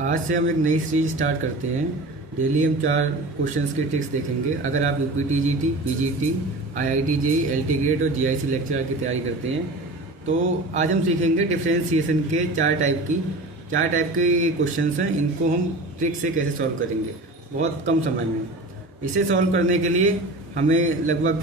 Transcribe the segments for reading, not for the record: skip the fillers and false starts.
आज से हम एक नई सीरीज स्टार्ट करते हैं। डेली हम 4 क्वेश्चंस के ट्रिक्स देखेंगे। अगर आप UPTGT, PGT, IIT JEE, LT grade और जीआईसी लेक्चरर की तैयारी करते हैं तो आज हम सीखेंगे डिफरेंशिएशन के 4 टाइप के क्वेश्चंस हैं। इनको हम ट्रिक से कैसे सॉल्व करेंगे बहुत कम समय में। इसे सॉल्व करने के लिए हमें लगभग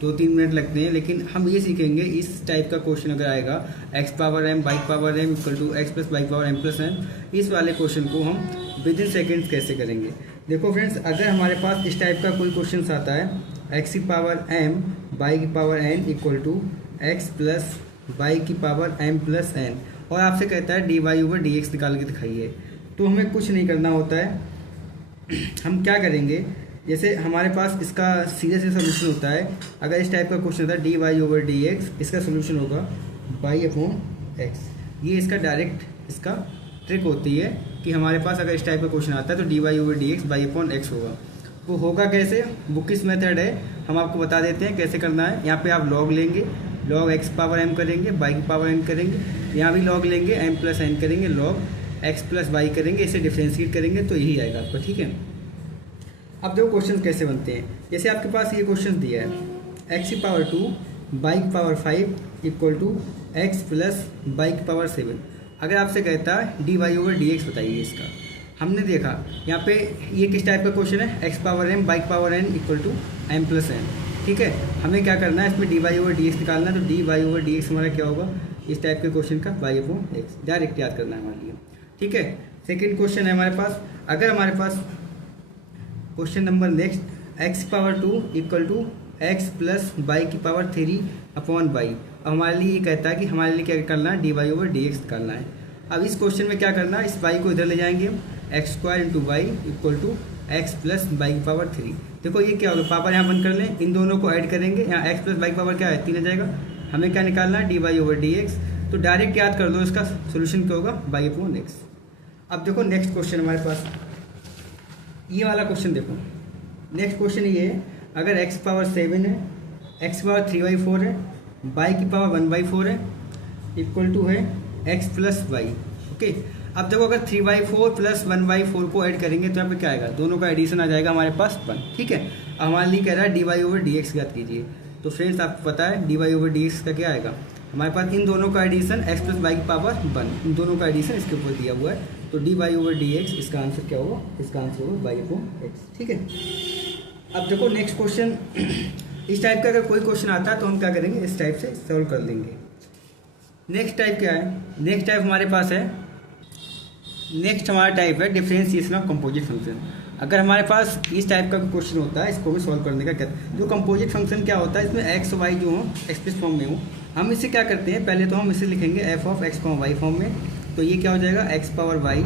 2-3 मिनट लगते हैं, लेकिन हम ये सीखेंगे इस टाइप का क्वेश्चन अगर आएगा x power m y power m equal to x plus y power m plus n, इस वाले क्वेश्चन को हम विद इन सेकेंड्स कैसे करेंगे। देखो फ्रेंड्स, अगर हमारे पास इस टाइप का कोई क्वेश्चन आता है x की पावर m बाई की power n equal to x plus y की पावर m प्लस n और आपसे कहता है dy ओवर dx निकाल के दिखाइए, तो हमें कुछ नहीं करना होता है। हम क्या करेंगे, जैसे हमारे पास इसका सीधे से सोल्यूशन होता है। अगर इस टाइप का क्वेश्चन होता है d y over d x, इसका सोल्यूशन होगा बाई अपॉन एक्स। ये इसका डायरेक्ट इसका ट्रिक होती है कि हमारे पास अगर इस टाइप का क्वेश्चन आता है तो d y over d x y upon x होगा। वो होगा कैसे, बुकिश मेथड है, हम आपको बता देते हैं कैसे करना है। यहाँ पे आप लॉग लेंगे, लॉग एक्स पावर एम करेंगे, बाई की पावर एन करेंगे, यहाँ भी लॉग लेंगे, एम प्लस एन करेंगे, लॉग एक्स प्लस बाई करेंगे, इसे डिफ्रेंशिएट करेंगे तो यही आएगा आपको। ठीक है, अब देखो क्वेश्चन कैसे बनते हैं। जैसे आपके पास ये क्वेश्चन दिया है एक्स की पावर 2 बाई की power 5 equal to x plus y की पावर 7। अगर आपसे कहता है d y over d x बताइए इसका, हमने देखा यहाँ पे ये किस टाइप का क्वेश्चन है, एक्स पावर एम बाई की power n equal to m plus n. ठीक है, हमें क्या करना है, इसमें d y over d x निकालना है। तो d y over d x हमारा क्या होगा, इस टाइप के क्वेश्चन का बाई अपॉन एक्स डायरेक्ट याद करना है हमारे लिए। ठीक है, सेकेंड क्वेश्चन है हमारे पास। अगर हमारे पास question number next x power 2 equal to x plus y की पावर 3 अपॉन बाई, हमारे लिए ये कहता है कि हमारे लिए क्या करना है, d y over d x करना है। अब इस क्वेश्चन में क्या करना है, इस बाई को इधर ले जाएंगे हम, x square into y equal to x plus y की पावर 3। देखो ये क्या होगा, पावर यहाँ बंद कर लें, इन दोनों को ऐड करेंगे, यहाँ एक्स प्लस बाई की पावर क्या है 3 आ जाएगा। हमें क्या निकालना है, d y over d x. तो डायरेक्ट याद कर दो, इसका सोल्यूशन क्या होगा, बाई अपॉन एक्स। अब देखो नेक्स्ट क्वेश्चन हमारे पास ये वाला क्वेश्चन देखो। नेक्स्ट क्वेश्चन ये है, अगर x पावर 7 है, x पावर 3/4 है, बाई की पावर 1/4 है, इक्वल टू है x प्लस वाई। ओके, अब देखो अगर 3/4 प्लस 1/4 को ऐड करेंगे तो यहाँ पे क्या आएगा, दोनों का एडिशन आ जाएगा हमारे पास 1। ठीक है, अब हमारे लिए कह रहा है d y over d x याद कीजिए। तो फ्रेंड्स आपको पता है d y over d x का क्या आएगा, हमारे पास इन दोनों का एडिशन x प्लस वाई की पावर 1, इन दोनों का एडिशन इसके ऊपर दिया हुआ है। तो d y over d x, इसका आंसर क्या होगा, इसका आंसर होगा बाई अपॉन एक्स। ठीक है, अब देखो नेक्स्ट क्वेश्चन, इस टाइप का अगर कोई क्वेश्चन आता है तो हम क्या करेंगे, इस टाइप से सॉल्व कर लेंगे। नेक्स्ट टाइप क्या है, नेक्स्ट टाइप हमारे पास है, नेक्स्ट हमारा टाइप है डिफरेंशिएशन ऑफ कंपोजिट फंक्शन। अगर हमारे पास इस टाइप का क्वेश्चन होता है, इसको भी सॉल्व करने का क्या, जो कंपोजिट फंक्शन क्या होता है, इसमें एक्स वाई जो हो एक्सप्रेस फॉर्म में हो, हम इसे क्या करते हैं, पहले तो हम इसे लिखेंगे f of x y form में। तो ये क्या हो जाएगा, x power y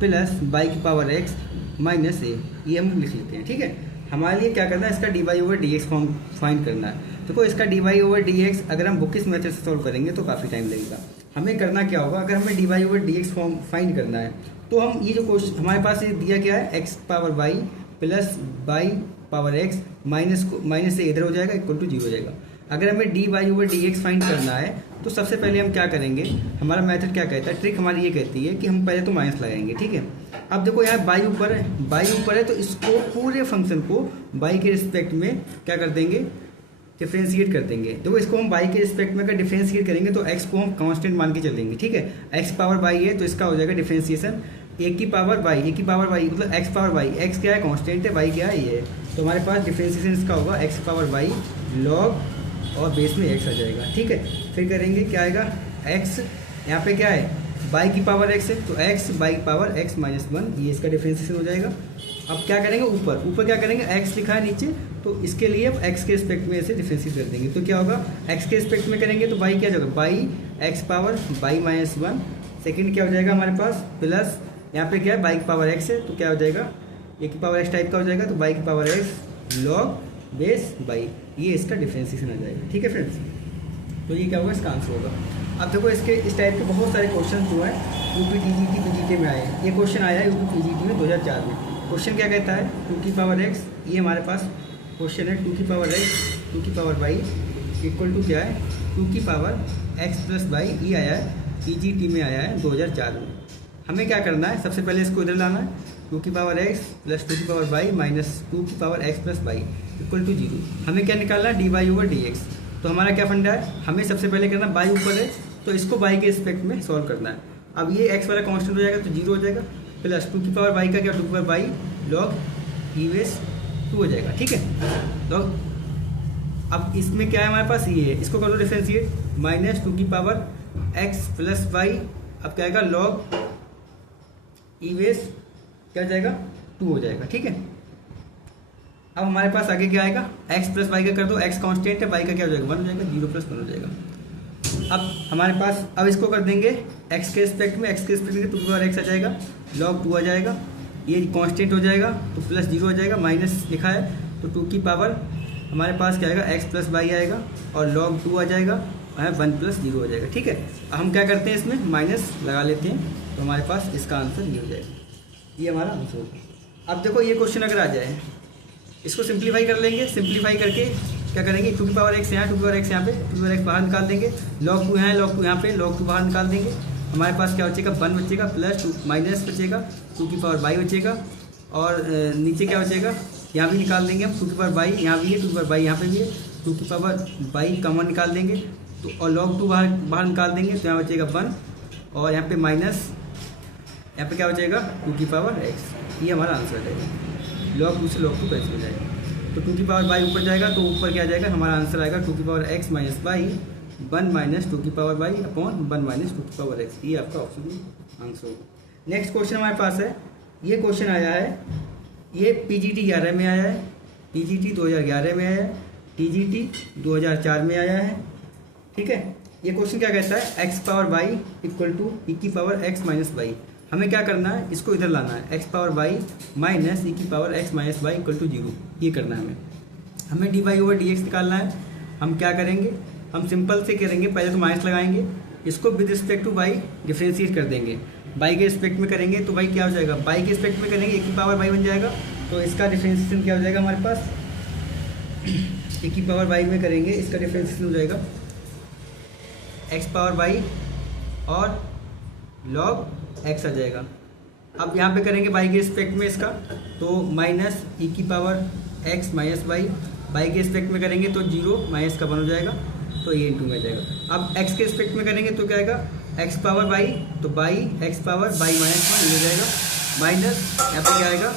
plus y की पावर एक्स माइनस ए, ये हम लिख लेते हैं। ठीक है, हमारे लिए क्या करना है, इसका d y over d x form find करना है। देखो इसका d y over d x अगर हम बुकिश मेथड से सॉल्व करेंगे तो काफ़ी टाइम लगेगा। हमें करना क्या होगा, अगर हमें d y over d x form find करना है तो हम ये जो क्वेश्चन हमारे पास ये दिया क्या है, x power y plus y power x minus से इधर हो जाएगा, इक्वल टू 0 हो जाएगा। अगर हमें d y over d x find करना है तो सबसे पहले हम क्या करेंगे, हमारा मेथड क्या कहता है, ट्रिक हमारी ये कहती है कि हम पहले तो माइनस लगाएंगे। ठीक है, अब देखो यहाँ बाई ऊपर है, तो इसको पूरे फंक्शन को बाई के रिस्पेक्ट में क्या कर देंगे, डिफ्रेंशिएट कर देंगे। देखो इसको हम बाई के रिस्पेक्ट में अगर डिफ्रेंशिएट करेंगे तो एक्स को हम कांस्टेंट मान के चलेंगे। ठीक है, एक्स पावर बाई है तो इसका हो जाएगा डिफ्रेंशिएशन ए की पावर बाई मतलब एक्स पावर बाई, एक्स क्या है कांस्टेंट है, बाई क्या है ये है। तो हमारे पास डिफ्रेंशिएशन इसका होगा एक्स पावर बाई लॉग और बेस में एक्स आ जाएगा। ठीक है, फिर करेंगे क्या आएगा, एक्स यहाँ पे क्या है बाई की पावर एक्स है, तो एक्स बाई की पावर एक्स माइनस 1, ये इसका डिफ्रेंशिएशन हो जाएगा। अब क्या करेंगे, ऊपर क्या करेंगे, एक्स लिखा है नीचे, तो इसके लिए अब एक्स के रिस्पेक्ट में ऐसे डिफ्रेंशिएट कर देंगे। तो क्या होगा, एक्स के रिस्पेक्ट में करेंगे तो बाई क्या जाएगा, by x power y minus 1। Second क्या हो जाएगा हमारे पास, प्लस यहाँ पे क्या है बाई की पावर एक्स है, तो क्या हो जाएगा ए की पावर एक्स टाइप का हो जाएगा, तो बाई की power x log base by, ये इसका डिफ्रेंशिएशन आ जाएगा। ठीक है फ्रेंड्स, तो ये क्या होगा, इसका आंसर होगा। अब देखो इसके इस टाइप के बहुत सारे क्वेश्चन जो है यूपीटीजीटी पीजीटी में आए हैं। ये क्वेश्चन आया है यूपीटीजीटी में 2004 में। क्वेश्चन क्या कहता है, 2 की पावर एक्स, ये हमारे पास क्वेश्चन है 2 की पावर एक्स 2 की पावर वाई इक्वल टू क्या है 2 की पावर एक्स प्लस वाई, ये आया है पीजीटी में आया है 2004 में। हमें क्या करना है, सबसे पहले इसको इधर लाना है, 2 की पावर x प्लस 2 की पावर y माइनस 2 की power x plus y equal to 0। हमें क्या निकालना है, dy ओवर dx। तो हमारा क्या फंडा है, हमें सबसे पहले करना y ऊपर है तो इसको y के रिस्पेक्ट में सॉल्व करना है। अब ये x वाला कांस्टेंट हो जाएगा तो 0 हो जाएगा, प्लस 2 की पावर y का क्या 2 की power y log e base 2 हो जाएगा। ठीक है, लॉग अब इसमें क्या है हमारे पास, ये है, इसको करो डिफरेंशिएट, माइनस 2 की पावर x प्लस y, अब क्या आएगा लॉग ई बेस क्या हो जाएगा 2 हो जाएगा। ठीक है, अब हमारे पास आगे क्या आएगा, x प्लस वाई का कर दो, x कांस्टेंट है, y का क्या हो जाएगा 1 हो जाएगा, 0 प्लस 1 हो जाएगा। अब हमारे पास, अब इसको कर देंगे x के रिस्पेक्ट में, x के रिस्पेक्ट में 2 की पावर x आ जाएगा, लॉग 2 आ जाएगा, ये कांस्टेंट हो जाएगा तो प्लस 0 हो जाएगा, माइनस लिखा है तो 2 की पावर हमारे पास क्या आएगा x प्लस वाई आएगा और लॉग 2 आ जाएगा और 1 प्लस 0 हो जाएगा। ठीक है, अब हम क्या करते हैं इसमें माइनस लगा लेते हैं तो हमारे पास इसका आंसर ये हो जाएगा, ये हमारा आंसर होगा। अब देखो ये क्वेश्चन अगर आ जाए, इसको सिंप्लीफाई कर लेंगे, सिंप्लीफाई करके क्या करेंगे, 2 की पावर x यहाँ, 2 की पावर x यहाँ पे, 2 की पावर x बाहर निकाल देंगे, लॉग 2 यहाँ है, लॉग 2 यहाँ पे, लॉग 2 बाहर निकाल देंगे, हमारे पास क्या बचेगा 1 बचेगा, प्लस 2 माइनस बचेगा, 2 की पावर y बचेगा और नीचे क्या बचेगा, यहाँ भी निकाल देंगे हम 2 की पावर y यहाँ भी है, 2 की पावर y यहाँ पे भी है, 2 की पावर y कॉमन निकाल देंगे तो और log 2 बाहर निकाल देंगे तो यहाँ बचेगा 1 और यहाँ पे माइनस, यहाँ पे क्या बचेगा 2 की पावर x, ये हमारा आंसर है। log 2 से log 2 कैंसिल हो जाएगा तो 2 की पावर y ऊपर जाएगा तो ऊपर क्या जाएगा, हमारा आंसर आएगा 2 की power x minus y 1 minus 2 की पावर y अपॉन 1 माइनस 2 की पावर x, ये आपका ऑप्शन में आंसर होगा। नेक्स्ट क्वेश्चन हमारे पास है, ये क्वेश्चन आया है, ये PGT 11 में आया है, PGT 2011 में आया है, TGT 2004 में आया है। ठीक है, ये क्वेश्चन क्या कहता है, x power y equal to e की पावर x माइनस वाई। हमें क्या करना है, इसको इधर लाना है, x power y minus e की power x minus y equal to 0, ये करना है हमें dy ओवर dx निकालना है। हम क्या करेंगे, हम सिंपल से करेंगे, पहले तो माइनस लगाएंगे, इसको with respect to y differentiate कर देंगे, y के रिस्पेक्ट में करेंगे तो y क्या हो जाएगा, y के रिस्पेक्ट में करेंगे e की पावर y बन जाएगा तो इसका डिफ्रेंशिएशन क्या हो जाएगा हमारे पास, e की पावर y में करेंगे, इसका डिफ्रेंशिएशन हो जाएगा x पावर y और log x आ जाएगा। अब यहाँ पे करेंगे y के रिस्पेक्ट में इसका तो माइनस ई की power x minus y, y के रिस्पेक्ट में करेंगे तो 0 माइनस का 1 हो जाएगा तो ये इंटू में आ जाएगा। अब x के रिस्पेक्ट में करेंगे तो क्या आएगा, x पावर y तो y x power y minus 1 ये हो जाएगा, माइनस यहाँ पे क्या आएगा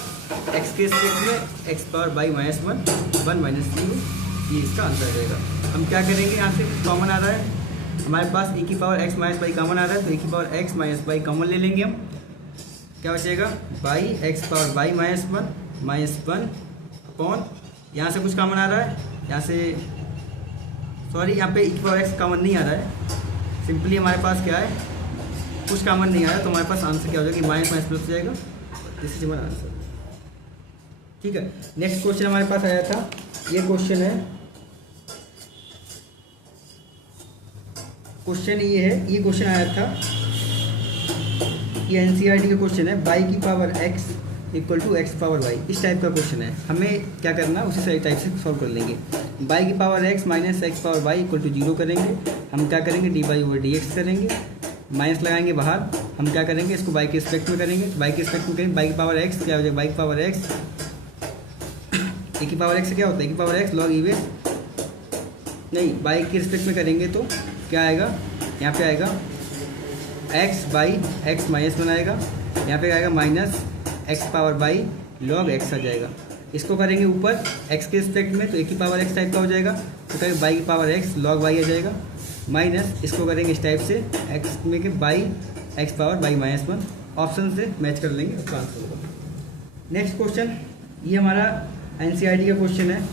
x के रिस्पेक्ट में x power y minus 1 minus 0, ये इसका आंसर आ जाएगा। हम क्या करेंगे, यहाँ से कॉमन आ रहा है हमारे पास e की power x minus y common आ रहा है तो e की power x minus y common ले लेंगे हम, क्या बचेगा y x power y minus 1 upon, यहाँ से कुछ कॉमन आ रहा है, यहाँ से सॉरी यहाँ पे e की पावर x कॉमन नहीं आ रहा है, सिंपली हमारे पास क्या है कुछ कॉमन नहीं आया तो हमारे पास आंसर क्या हो जाएगा, माइनस माइनस प्लस हो जाएगा, दिस इज हमारा आंसर। ठीक है, नेक्स्ट क्वेश्चन हमारे पास आया था, ये क्वेश्चन है, क्वेश्चन ये है, ये क्वेश्चन आया था, ये NCERT का क्वेश्चन है, y की power x equal to x power y, इस टाइप का क्वेश्चन है। हमें क्या करना है, उसी टाइप से सॉल्व कर लेंगे। y की power x minus x power y equal to 0 करेंगे, हम क्या करेंगे dy ओवर dx करेंगे, माइनस लगाएंगे बाहर, हम क्या करेंगे इसको y के रिस्पेक्ट में करेंगे, y के रिस्पेक्ट में करेंगे, y की पावर x क्या हो जाएगा, y की पावर x e की पावर x से क्या होता है, e की पावर x लॉग ई बेस, नहीं y के रिस्पेक्ट में करेंगे तो क्या आएगा, यहाँ पे आएगा x बाई x माइनस 1 आएगा, यहाँ पे आएगा minus x power by log x आ जाएगा। इसको करेंगे ऊपर x के रिस्पेक्ट में तो a की पावर x टाइप का हो जाएगा तो कहेंगे y की पावर x लॉग y आ जाएगा, माइनस इसको करेंगे इस टाइप से x में के by x power y minus 1, option से मैच कर लेंगे, उसका आंसर होगा। नेक्स्ट क्वेश्चन, ये हमारा NCERT का क्वेश्चन है।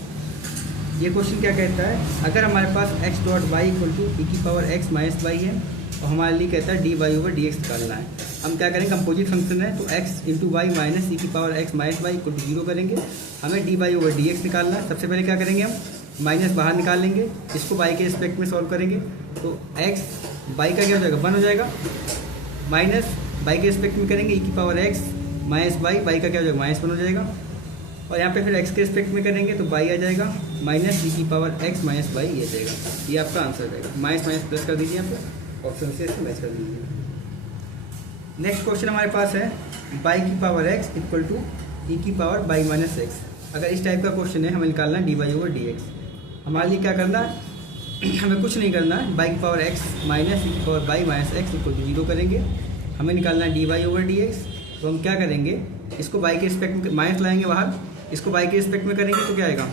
ये क्वेश्चन क्या कहता है, अगर हमारे पास x dot y equal to e की पावर x माइनस वाई है और हमारे लिए कहता है dy ओवर dx निकालना है, हम क्या करेंगे, कंपोजिट फंक्शन है तो x into y minus e की power x minus y equal to 0 करेंगे, हमें dy ओवर dx निकालना है। सबसे पहले क्या करेंगे, हम माइनस बाहर निकाल लेंगे, इसको y के रिस्पेक्ट में सॉल्व करेंगे तो x y का क्या हो जाएगा 1 हो जाएगा, माइनस y के रिस्पेक्ट में करेंगे e की power x minus y, y का क्या हो जाएगा माइनस 1 हो जाएगा, और यहाँ पे फिर x के रिस्पेक्ट में करेंगे तो y आ जाएगा माइनस e की पावर x माइनस वाई, ये आ जाएगा, ये आपका आंसर रहेगा। माइनस माइनस प्लस कर दीजिए यहाँ पे, ऑप्शन से इसको मैच कर दीजिए। नेक्स्ट क्वेश्चन हमारे पास है बाई की power x equal to e की पावर बाई माइनस एक्स। अगर इस टाइप का क्वेश्चन है, हमें निकालना है d y over d x. हमारे लिए क्या करना है, हमें कुछ नहीं करना है, बाई की पावर एक्स माइनस ई की power y minus x equal to 0 करेंगे। हमें निकालना है d y over d x. तो हम क्या करेंगे, इसको बाई के रिस्पेक्ट में माइनस लाएंगे बाहर, इसको बाई के रिस्पेक्ट में करेंगे तो क्या आएगा,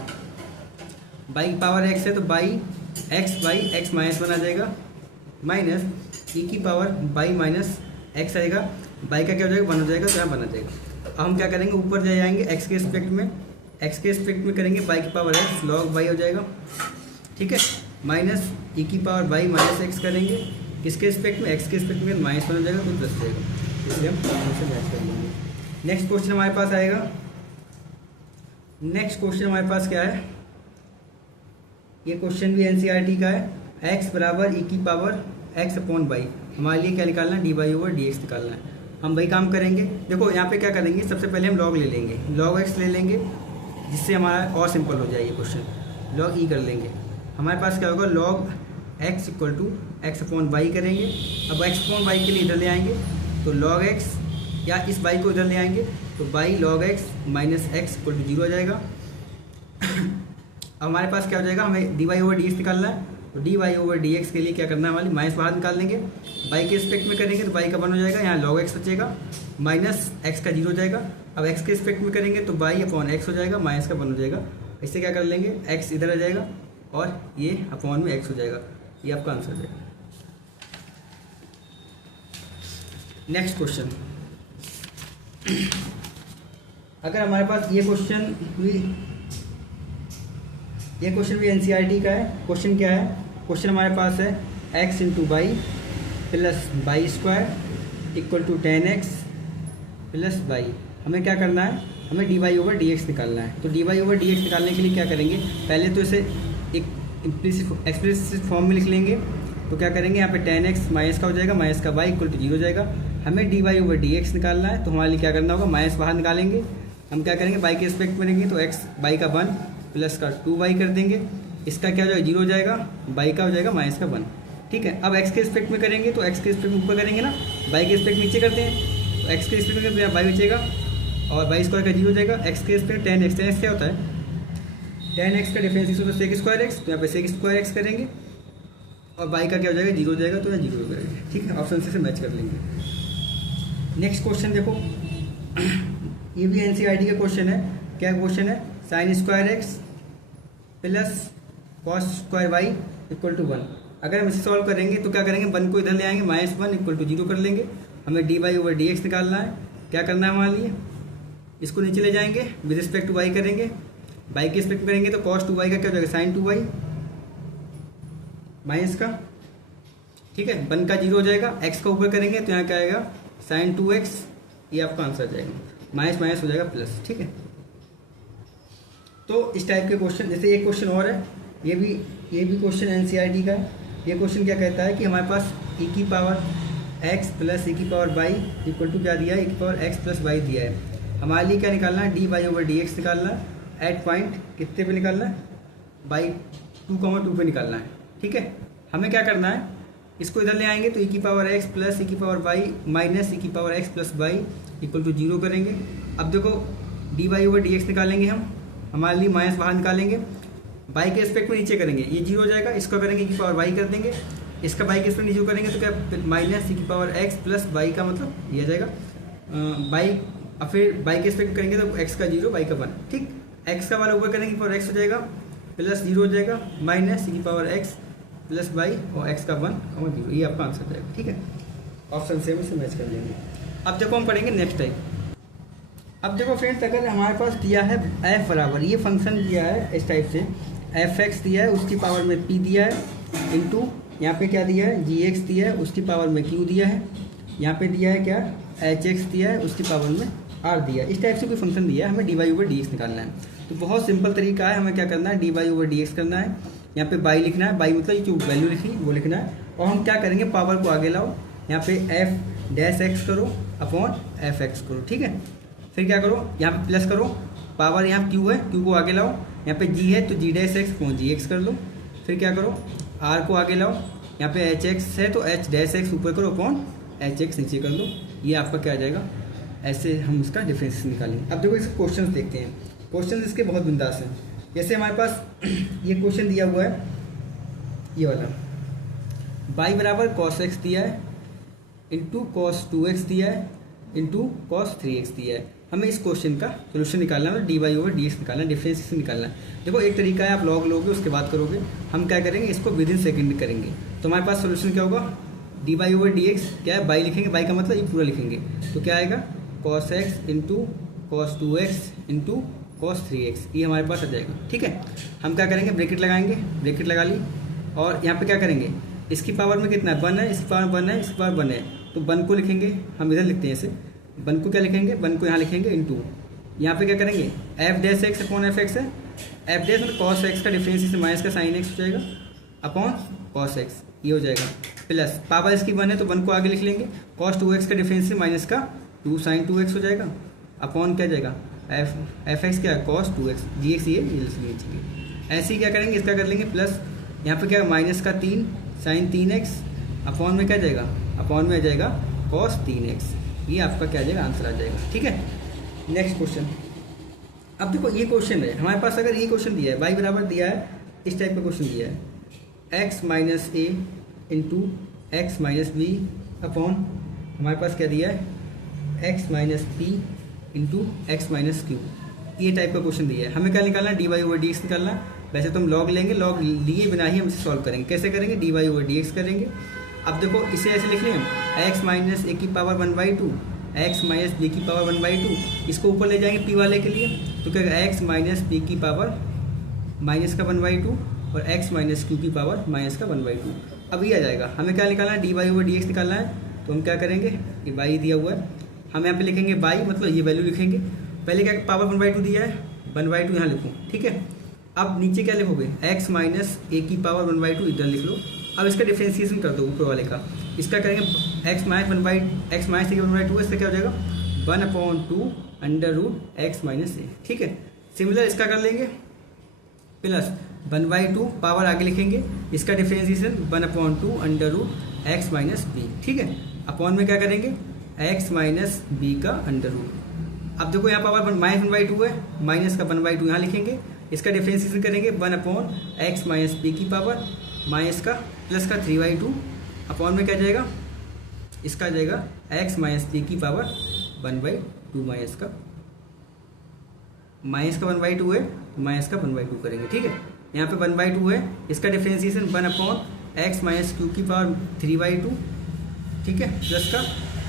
बाई की पावर एक्स है तो बाई एक्स माइनस बना जाएगा, माइनस ई की पावर बाई माइनस एक्स आएगा, बाई का क्या हो जाएगा 1 हो जाएगा, तो यहाँ बना जाएगा। अब हम क्या करेंगे, ऊपर जाएंगे एक्स के रिस्पेक्ट में करेंगे, बाई की पावर एक्स लॉग बाई हो जाएगा, ठीक है, माइनस ई की पावर बाई माइनस एक्स करेंगे, किसके रिस्पेक्ट में, एक्स के रिस्पेक्ट में, माइनस बन जाएगा तो प्लस जाएगा, इसलिए हम मैच कर लेंगे। नेक्स्ट क्वेश्चन हमारे पास आएगा, नेक्स्ट क्वेश्चन हमारे पास क्या है, ये क्वेश्चन भी एनसीईआरटी का है। एक्स बराबर ई की पावर एक्स अपॉन बाई, हमारे लिए क्या निकालना है, d y over d x निकालना है। हम वही काम करेंगे। देखो यहाँ पे क्या करेंगे, सबसे पहले हम लॉग ले लेंगे, लॉग एक्स ले लेंगे, जिससे हमारा और सिंपल हो जाए ये क्वेश्चन, लॉग ई कर लेंगे। हमारे पास क्या होगा, log x equal to x upon y करेंगे। अब एक्स अपॉन वाई के लिए इधर ले आएंगे तो लॉग एक्स, या इस वाई को इधर ले आएंगे तो y log x minus x equal to 0 हो जाएगा। अब हमारे पास क्या हो जाएगा, हमें d y over d x निकालना है, तो d y over d x के लिए क्या करना है, हमारी माइनस बाहर निकाल देंगे, बाई के रिस्पेक्ट में करेंगे तो बाई का 1 हो जाएगा, यहाँ लॉग एक्स बचेगा, माइनस एक्स का 0 हो जाएगा। अब एक्स के रिस्पेक्ट में करेंगे तो बाई अपॉन एक्स हो जाएगा, माइनस का 1 हो जाएगा। इससे क्या कर लेंगे, एक्स इधर आ जाएगा और ये अपॉन में एक्स हो जाएगा, ये आपका आंसर हो जाएगा। नेक्स्ट क्वेश्चन, अगर हमारे पास ये क्वेश्चन भी एनसीईआरटी का है। क्वेश्चन क्या है, क्वेश्चन हमारे पास है x into by plus by square equal to 10x plus by. हमें क्या करना है, हमें d y over d x निकालना है। तो d y over d x निकालने के लिए क्या करेंगे, पहले तो इसे एक एक्सप्लिसिट फॉर्म में लिख लेंगे। तो क्या करेंगे, यहाँ पे 10x माइनस का हो जाएगा, माइनस का बाई इक्वल टू 0 हो जाएगा। हमें d y over d x निकालना है, तो हमारे लिए क्या करना होगा, माइनस बाहर निकालेंगे। हम क्या करेंगे, बाई के रिस्पेक्ट में लेंगे तो एक्स बाई का 1 प्लस का 2y कर देंगे, इसका क्या हो जाएगा 0 हो जाएगा, बाई का हो जाएगा माइनस का 1, ठीक है। अब x के रिस्पेक्ट में करेंगे तो x के रिस्पेक्ट में ऊपर करेंगे ना, बाई के रिस्पेक्ट नीचे करते हैं, तो x के रिस्पेक्ट में करेंगे तो यहाँ बाई बचेगा और बाई स्क्वायर का 0 हो जाएगा। x के रिस्पेक्ट 10x क्या होता है, 10x का डिफरेंस इस होता है सेक स्क्वायर एक्स, तो यहाँ पे सेक स्क्वायर एक्स करेंगे और बाई का क्या हो जाएगा 0 हो जाएगा, तो यहाँ 0 हो जाएगा, ठीक है। ऑप्शन से मैच कर लेंगे। नेक्स्ट क्वेश्चन देखो, ये भी एनसीईआरटी का क्वेश्चन है। क्या क्वेश्चन है, sine square x plus cos square y equal to 1। अगर हम इसे सॉल्व करेंगे तो क्या करेंगे, 1 को इधर ले आएंगे, माइनस 1 इक्वल टू 0 कर लेंगे। हमें d y over d x निकालना है। क्या करना है हमारे लिए, इसको नीचे ले जाएंगे, विद रिस्पेक्ट टू वाई करेंगे, वाई के रिस्पेक्ट में करेंगे तो कॉस 2y का क्या हो जाएगा, साइन 2y माइनस का, ठीक है, 1 का 0 हो जाएगा। एक्स का ऊपर करेंगे तो यहाँ क्या आएगा, साइन 2x, ये आपका आंसर आ जाएगा, माइनस माइनस हो जाएगा प्लस, ठीक है। तो इस टाइप के क्वेश्चन, जैसे एक क्वेश्चन और है, ये भी क्वेश्चन एनसीईआरटी का है। ये क्वेश्चन क्या कहता है कि हमारे पास ई की पावर एक्स प्लस ई की पावर बाई इक्वल टू क्या दिया है, ई की पावर एक्स प्लस वाई दिया है। हमारे लिए क्या निकालना है, d y over d x निकालना है। एट पॉइंट कितने पे निकालना है, बाई 2,2 पे निकालना है, ठीक है। हमें क्या करना है, इसको इधर ले आएंगे तो ई की पावर एक्स प्लस ई की पावर वाई माइनस ई की power x plus y equal to 0 करेंगे। अब देखो d y over d x निकालेंगे हम, हमारे लिए माइनस बाहर निकालेंगे, बाई के रिस्पेक्ट में नीचे करेंगे, ये 0 हो जाएगा। इसका करेंगे ई की पावर वाई कर देंगे, इसका बाई के रिस्पेक्ट नीचे करेंगे तो क्या माइनस ई की पावर एक्स प्लस वाई का मतलब ये आ जाएगा बाई। अब फिर बाई के रिस्पेक्ट करेंगे तो एक्स का 0 बाई का 1, ठीक। एक्स का वाला ऊपर करेंगे पावर एक्स हो जाएगा प्लस 0 हो जाएगा, माइनस ई की पावर एक्स प्लस वाई और एक्स का 1 0, ये आपका आंसर हो जाएगा, ठीक है। ऑप्शन सेम से मैच कर लेंगे। अब देखो हम पढ़ेंगे नेक्स्ट टाइप। अब देखो फ्रेंड्स, अगर हमारे पास दिया है एफ बराबर, ये फंक्शन दिया है इस टाइप से, एफ एक्स दिया है, उसकी पावर में पी दिया है, इंटू यहाँ पे क्या दिया है, जी एक्स दिया है, उसकी पावर में क्यू दिया है, यहाँ पे दिया है क्या, एच एक्स दिया है, उसकी पावर में आर दिया है। इस टाइप से कोई फंक्शन दिया है, हमें d y over d x निकालना है। तो बहुत सिंपल तरीका है, हमें क्या करना है, d y over d x करना है। यहाँ पे बाई लिखना है, बाई मतलब जो वैल्यू लिखी वो लिखना है, और हम क्या करेंगे, पावर को आगे लाओ, यहाँ पे एफ डैश एक्स करो अपॉन एफ एक्स करो, ठीक है। फिर क्या करो, यहाँ पे प्लस करो, पावर यहाँ क्यू है, क्यू को आगे लाओ, यहाँ पे जी है तो जी डैश एक्स अपॉन जी एक्स कर लो। फिर क्या करो, आर को आगे लाओ, यहाँ पे एच एक्स है तो एच डैश एक्स ऊपर करो अपॉन एच एक्स नीचे कर लो। ये आपका क्या आ जाएगा, ऐसे हम उसका डिफरेंशिएशन निकालेंगे। अब देखो इसके क्वेश्चन देखते हैं। क्वेश्चन इसके बहुत बिंदास हैं। जैसे हमारे पास ये क्वेश्चन दिया हुआ है, ये वाला y बराबर cos x दिया है इंटू cos 2x दिया है इंटू cos 3x दिया है। हमें इस क्वेश्चन का सोल्यूशन निकालना है, dy ओवर dx निकालना है, डिफरेंशिएशन निकालना है। देखो एक तरीका है, आप लॉग लोगे उसके बाद करोगे, हम क्या करेंगे इसको विद इन सेकेंड करेंगे। तो हमारे पास सोल्यूशन क्या होगा, dy ओवर dx क्या है, बाई लिखेंगे, बाई का मतलब ये पूरा लिखेंगे, तो क्या आएगा cos x into cos 2x into cos 3x, ये हमारे पास आ जाएगा। ठीक है, हम क्या करेंगे, ब्रैकेट लगाएंगे, ब्रैकेट लगा ली, और यहाँ पे क्या करेंगे, इसकी पावर में कितना है, 1 है, इसकी पावर 1 है, इसकी पावर 1 है, तो 1 को लिखेंगे, हम इधर लिखते हैं इसे, 1 को क्या लिखेंगे, 1 को यहाँ लिखेंगे इंटू, यहाँ पे क्या करेंगे F dash x upon F x है, एफ डैश मतलब कॉस एक्स का डिफरेंस माइनस का साइन एक्स हो जाएगा अपॉन कॉस एक्स, ये हो जाएगा, प्लस पावर इसकी 1 है तो 1 को आगे लिख लेंगे, कॉस 2x का डिफरेंस माइनस का 2 साइन 2x हो जाएगा अपॉन क्या जाएगा एफ एक्स क्या है कॉस 2x, जी एक्स ये लीजिए। ऐसे ही क्या करेंगे, इसका कर लेंगे प्लस, यहाँ पे क्या माइनस का 3 साइन 3x अपॉन में क्या जाएगा, अपॉन में आ जाएगा कॉस 3x, ये आपका क्या आ जाएगा, आंसर आ जाएगा। ठीक है, नेक्स्ट क्वेश्चन। अब देखो ये क्वेश्चन है हमारे पास, अगर ये क्वेश्चन दिया है y बराबर दिया है, इस टाइप का क्वेश्चन दिया है x minus a into x minus b upon हमारे पास क्या दिया है x minus p into x minus q, ये टाइप का क्वेश्चन दिया है। हमें क्या निकालना है, d y over d x निकालना है। वैसे तो हम लॉग लेंगे, लॉग लिए बिना ही हम इसे सॉल्व करेंगे। कैसे करेंगे, d y over d x करेंगे। अब देखो इसे ऐसे लिख लें हम, एक्स माइनस ए की पावर 1/2 एक्स माइनस बी की पावर 1/2, इसको ऊपर ले जाएंगे पी वाले के लिए, तो क्या एक्स माइनस पी की पावर माइनस का 1/2 और एक्स माइनस क्यू की पावर माइनस का 1/2। अब ये आ जाएगा, हमें क्या निकालना है, d y over d x निकालना है। तो हम क्या करेंगे, ये वाई दिया हुआ है, हम यहाँ पे लिखेंगे वाई, मतलब ये वैल्यू लिखेंगे। पहले क्या पावर 1/2 दिया है, 1/2 यहाँ लिखूँ, ठीक है। अब नीचे क्या लिखोगे, x माइनस ए की पावर 1/2 इधर लिख लो। अब इसका डिफरेंशिएशन कर दो ऊपर वाले का, इसका करेंगे x माइनस 1/2 है, इसका क्या हो जाएगा 1/2 अंडर रूट एक्स माइनस ए, ठीक है। सिमिलर इसका कर लेंगे प्लस 1/2 पावर आगे लिखेंगे, इसका differentiation 1/2 under root x minus b, ठीक है। अपॉन में क्या करेंगे, x माइनस बी का अंडर रूट। अब देखो यहाँ पावर माइनस 1/2 है, माइनस का 1/2 यहाँ लिखेंगे, इसका डिफरेंशिएशन करेंगे 1/x माइनस बी की पावर माइनस का प्लस का 3/2 अपॉन में क्या जाएगा, इसका आ जाएगा x माइनस बी की पावर 1/2 माइनस का 1/2 है, माइनस का 1/2 करेंगे, ठीक है। यहाँ पे 1/2 है, इसका डिफरेंशिएशन 1/x माइनस क्यू की पावर 3/2, ठीक है, प्लस का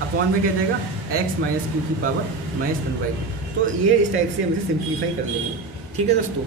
अपॉन में क्या जाएगा x माइनस क्यू की पावर माइनस 1/2। तो ये इस टाइप से हम इसे सिंप्लीफाई कर लेंगे, ठीक है दोस्तों।